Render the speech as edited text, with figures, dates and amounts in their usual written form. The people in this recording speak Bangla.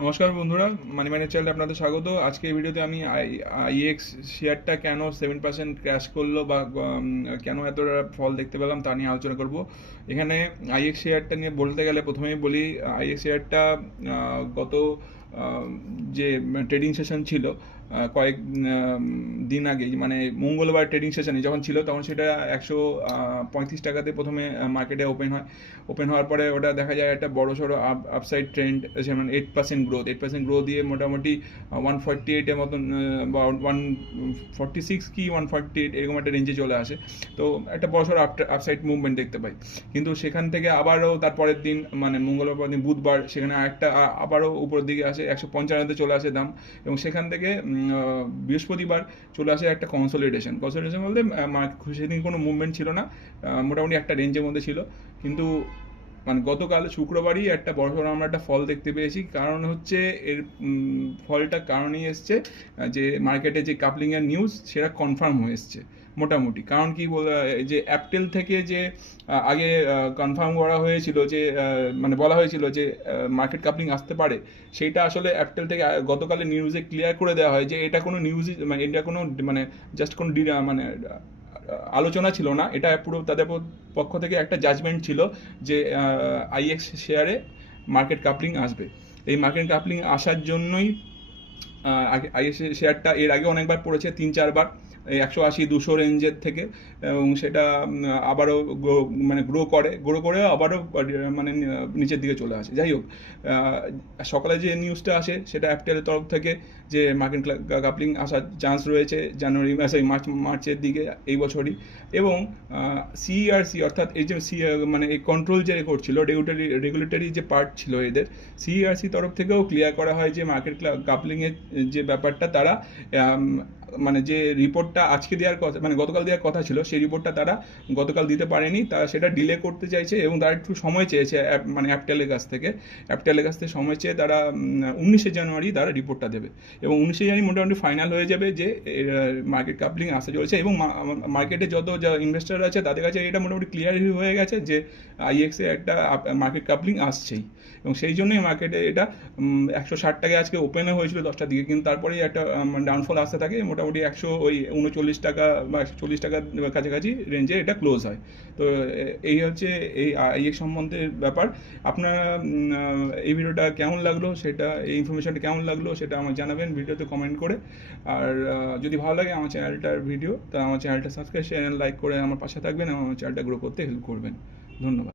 নমস্কার বন্ধুরা, মানি ম্যানের চ্যানেলে আপনাদের স্বাগত। আজকে এই ভিডিওতে আমি আইএক্স শেয়ারটা কেন 7% ক্র্যাশ করলো বা কেন এতটা ফল দেখতে পেলাম তা নিয়ে আলোচনা করব। এখানে আইএক্স শেয়ারটা নিয়ে বলতে গেলে প্রথমেই বলি, আইএক্স শেয়ারটা গত যে ট্রেডিং সেশন ছিল কয়েক দিন আগে, মানে মঙ্গলবার ট্রেডিং সেশনে যখন ছিল তখন সেটা 135 টাকাতে প্রথমে মার্কেটে ওপেন হওয়ার পরে ওটা দেখা যায় একটা বড় সড়ো আপসাইড ট্রেন্ড, যেমন 8% গ্রোথ দিয়ে মোটামুটি 148-এর মতন বা 146 কি 148 এরকম একটা রেঞ্জে চলে আসে। তো একটা বড় সড়ো আপসাইড মুভমেন্ট দেখতে পাই। কিন্তু সেখান থেকে আবারও তার পরের দিন, মানে মঙ্গলবার পরের দিন বুধবার, সেখানে আবারও উপরের দিকে আসে 155-তে চলে আসে দাম। এবং সেখান থেকে বৃহস্পতিবার চলে আসে একটা কনসলিডেশন বলতে সেদিন কোনো মুভমেন্ট ছিল না, মোটামুটি একটা রেঞ্জের মধ্যে ছিল। কিন্তু মানে গতকাল শুক্রবারই একটা বড়সড় আমরা একটা ফল দেখতে পেয়েছি। কারণ হচ্ছে এর ফলটা কারণেই এসছে যে মার্কেটে যে কাপলিংয়ের নিউজ সেটা কনফার্ম হয়ে এসছে মোটামুটি। কারণ কি যে অ্যাপটেল থেকে যে আগে কনফার্ম করা হয়েছিল যে মানে বলা হয়েছিল যে মার্কেট কাপলিং আসতে পারে, সেইটা আসলে অ্যাপটেল থেকে গতকালের নিউজে ক্লিয়ার করে দেওয়া হয় যে এটা কোনো নিউজই, মানে এটা কোনো মানে জাস্ট কোনো মানে আলোচনা ছিল না, এটা পুরো তাদের পক্ষ থেকে একটা জাজমেন্ট ছিল যে আইএক্স শেয়ারে মার্কেট কাপলিং আসবে। এই মার্কেট কাপলিং আসার জন্যই আইএক্স শেয়ারটা এর আগে অনেকবার পড়েছে, 3-4 বার, 180-200 রেঞ্জের থেকে। এবং সেটা আবারও মানে গ্রো করে আবারও মানে নিচের দিকে চলে আসে। যাই হোক, সকালে যে নিউজটা আসে সেটা অ্যাপটেলের তরফ থেকে যে মার্কেট কাপলিং আসার চান্স রয়েছে জানুয়ারি মার্চের দিকে এই বছরই। এবং সিইআরসি অর্থাৎ এই যে মানে এই কন্ট্রোল যে করছিল, রেগুলেটরি যে পার্ট ছিল এদের, সিইআরসি তরফ থেকেও ক্লিয়ার করা হয় যে মার্কেট কাপলিংয়ের যে ব্যাপারটা তারা মানে যে রিপোর্টটা আজকে দেওয়ার কথা, মানে গতকাল দেওয়ার কথা ছিল, সেই রিপোর্টটা তারা গতকাল দিতে পারেনি, তারা সেটা ডিলে করতে চাইছে এবং তারা একটু সময় চেয়েছে মানে অ্যাপটেলের কাছ থেকে সময় চেয়ে তারা 19শে জানুয়ারি তারা রিপোর্টটা দেবে। এবং 19শে জানুয়ারি মোটামুটি ফাইনাল হয়ে যাবে যে মার্কেট কাপলিং আসতে চলেছে। এবং মার্কেটে যত যা ইনভেস্টার আছে তাদের কাছে এটা মোটামুটি ক্লিয়ার হয়ে গেছে যে আইএক্সে একটা মার্কেট কাপলিং আসছেই। এবং সেই জন্যই মার্কেটে এটা 160 টাকায় আজকে ওপেনে হয়েছিল 10টার দিকে, কিন্তু তারপরেই একটা ডাউনফল আসতে থাকে, মোটামুটি 139 টাকা বা 140 টাকার কাছাকাছি রেঞ্জে এটা ক্লোজ হয়। তো এই হচ্ছে এই আইএক্স সম্বন্ধে ব্যাপার। আপনারা এই ভিডিওটা কেমন লাগলো, সেটা এই ইনফরমেশনটা কেমন লাগলো সেটা আমাকে জানাবেন ভিডিওতে কমেন্ট করে। আর যদি ভালো লাগে আমার চ্যানেলটার ভিডিও, তা আমার চ্যানেলটা সাবস্ক্রাইব, চ্যানেল লাইক করে আমার পাশে থাকবেন এবং আমার চ্যানেলটা গ্রো করতে হেল্প করবেন। ধন্যবাদ।